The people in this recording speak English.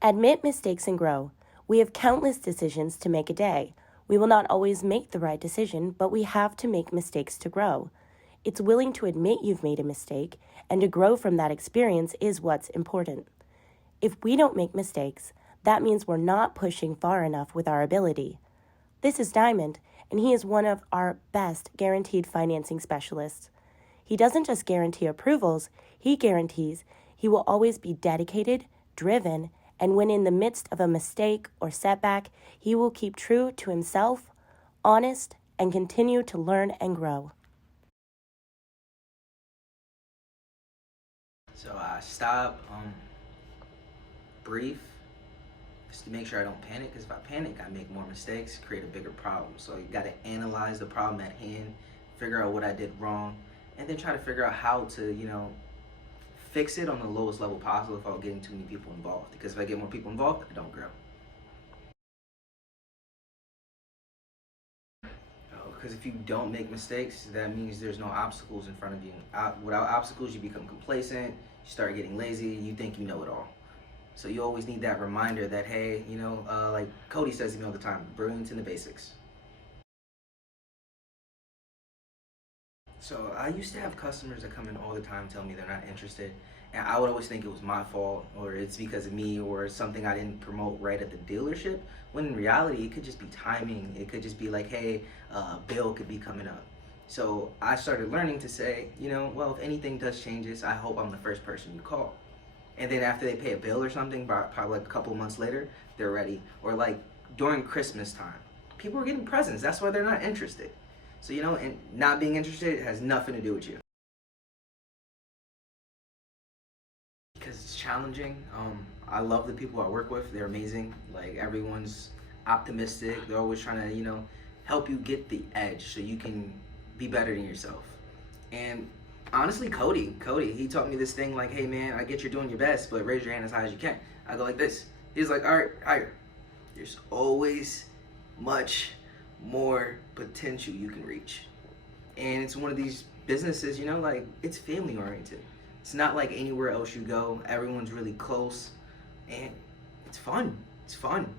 Admit mistakes and grow. We have countless decisions to make a day. We will not always make the right decision, but we have to make mistakes to grow. It's willing to admit you've made a mistake and to grow from that experience is what's important. If we don't make mistakes, that means we're not pushing far enough with our ability. This is Diamond, and he is one of our best guaranteed financing specialists. He doesn't just guarantee approvals, he guarantees he will always be dedicated, driven, and when in the midst of a mistake or setback, he will keep true to himself, honest, and continue to learn and grow. So I stop, breathe, just to make sure I don't panic, because if I panic, I make more mistakes, create a bigger problem. So you got to analyze the problem at hand, figure out what I did wrong, and then try to figure out how to, fix it on the lowest level possible without getting too many people involved. Because if I get more people involved, I don't grow. Because if you don't make mistakes, that means there's no obstacles in front of you. Without obstacles, you become complacent, you start getting lazy, you think you know it all. So you always need that reminder that, hey, like Cody says to me all the time, brilliance in the basics. So I used to have customers that come in all the time tell me they're not interested, and I would always think it was my fault, or it's because of me, or something I didn't promote right at the dealership, when in reality it could just be timing. It could just be like, hey, bill could be coming up. So I started learning to say, well, if anything does changes, I hope I'm the first person you call. And then after they pay a bill or something, probably like a couple of months later, they're ready. Or like during Christmas time, people are getting presents. That's why they're not interested. So, and not being interested has nothing to do with you. Because it's challenging. I love the people I work with. They're amazing. Like, everyone's optimistic. They're always trying to, help you get the edge so you can be better than yourself. And honestly, Cody, he taught me this thing like, hey man, I get you're doing your best, but raise your hand as high as you can. I go like this. He's like, all right, higher. There's always much more potential you can reach. And it's one of these businesses, like, it's family oriented. It's not like anywhere else you go. Everyone's really close, and it's fun. It's fun.